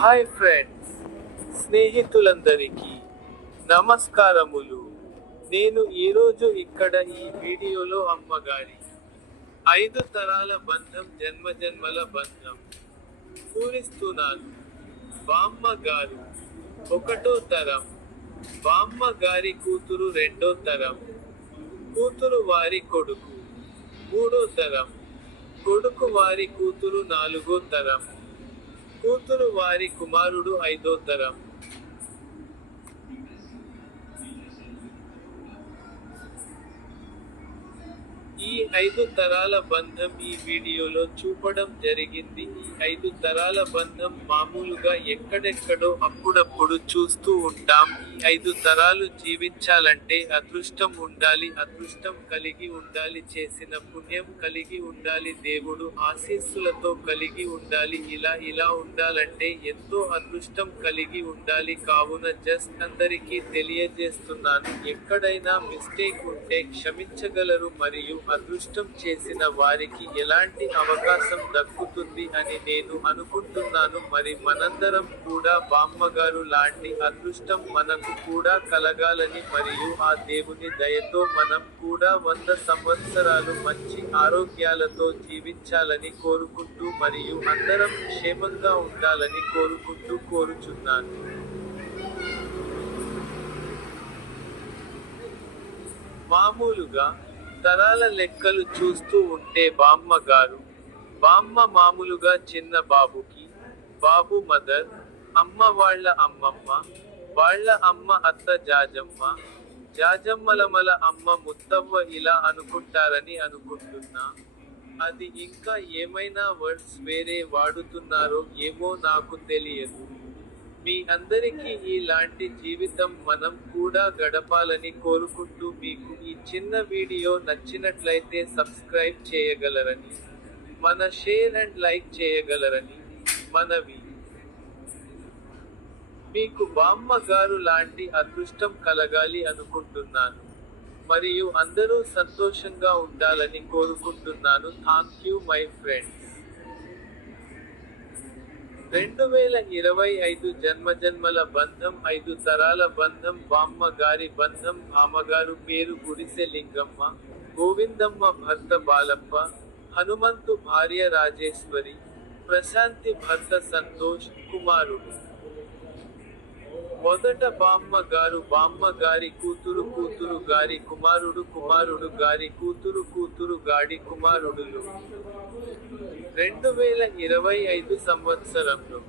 Hi friends స్నేహితులందరికీ నమస్కారములు. నేను ఈరోజు ఇక్కడ ఈ వీడియోలో అమ్మగారి ఐదు తరాల బంధం జన్మజన్మల బంధం పూరిస్తున్నాను. బామ్మ గారు ఒకటో తరం బామ్మ గారి కూతురు రెండో తరం కూతురు వారి కొడుకు మూడో తరం కొడుకు వారి కూతురు నాలుగో తరం. కూతురు వారి కుమారుడు ఐదో తరం ఐదు తరాల బంధం ఈ వీడియోలో చూపడం జరిగింది. ఈ ఐదు తరాల బంధం మామూలుగా ఎక్కడెక్కడో అప్పుడప్పుడు చూస్తూ ఉంటాం. ఈ ఐదు తరాలు జీవించాలంటే అదృష్టం ఉండాలి అదృష్టం కలిగి ఉండాలి చేసిన పుణ్యం కలిగి ఉండాలి దేవుడు ఆశీస్సులతో కలిగి ఉండాలి ఇలా ఇలా ఉండాలంటే ఎంతో అదృష్టం కలిగి ఉండాలి. కావున జస్ట్ అందరికీ తెలియజేస్తున్నాను. ఎక్కడైనా మిస్టేక్ ఉంటే క్షమించగలరు మరియు అదృష్టం చేసిన వారికి ఎలాంటి అవకాశం దక్కుతుంది అని నేను అనుకుంటున్నాను. మరి మనందరం కూడా బామ్మగారు లాంటి అదృష్టం మనకు కూడా కలగాలని మరియు ఆ దేవుని దయతో మనం కూడా వంద సంవత్సరాలు మంచి ఆరోగ్యాలతో జీవించాలని కోరుకుంటూ మరియు అందరం క్షేమంగా ఉండాలని కోరుకుంటూ కోరుచున్నాను. మామూలుగా తరాల లెక్కలు చూస్తూ ఉంటే బామ్మ గారు బామ్మ మామూలుగా చిన్న బాబుకి బాబు మదర్ అమ్మ వాళ్ళ అమ్మమ్మ వాళ్ళ అమ్మ అత్త జాజమ్మ జాజమ్మలమల అమ్మ ముత్తవ్వ ఇలా అనుకుంటారని అనుకుంటున్నా. అది ఇంకా ఏమైనా వర్డ్స్ వేరే వాడుతున్నారో ఏమో నాకు తెలియదు. మీ అందరికీ ఇలాంటి జీవితం మనం కూడా గడపాలని కోరుకుంటూ మీకు ఈ చిన్న వీడియో నచ్చినట్లయితే సబ్స్క్రైబ్ చేయగలరని మన షేర్ అండ్ లైక్ చేయగలరని మనవి. మీకు బామ్మ గారు లాంటి అదృష్టం కలగాలి అనుకుంటున్నాను. మరియు అందరూ సంతోషంగా ఉండాలని కోరుకుంటున్నాను. థ్యాంక్ యూ మై ఫ్రెండ్స్ రెండు వేల ఇరవై ఐదు జన్మజన్మల బంధం ఐదు తరాల బంధం బామ్మ గారి బంధం ఆమగారు పేరు గుడిసె లింగమ్మ గోవిందమ్మ భర్త బాలప్ప హనుమంతు భార్య రాజేశ్వరి ప్రశాంతి భర్త సంతోష్ కుమారుడు. మొదట బామ్మ గారు బామ్మ గారి కూతురు కూతురు గారి కుమారుడు కుమారుడు గారి కూతురు కూతురు గాడి కుమారుడులు. రెండు వేల ఇరవై ఐదు సంవత్సరంలో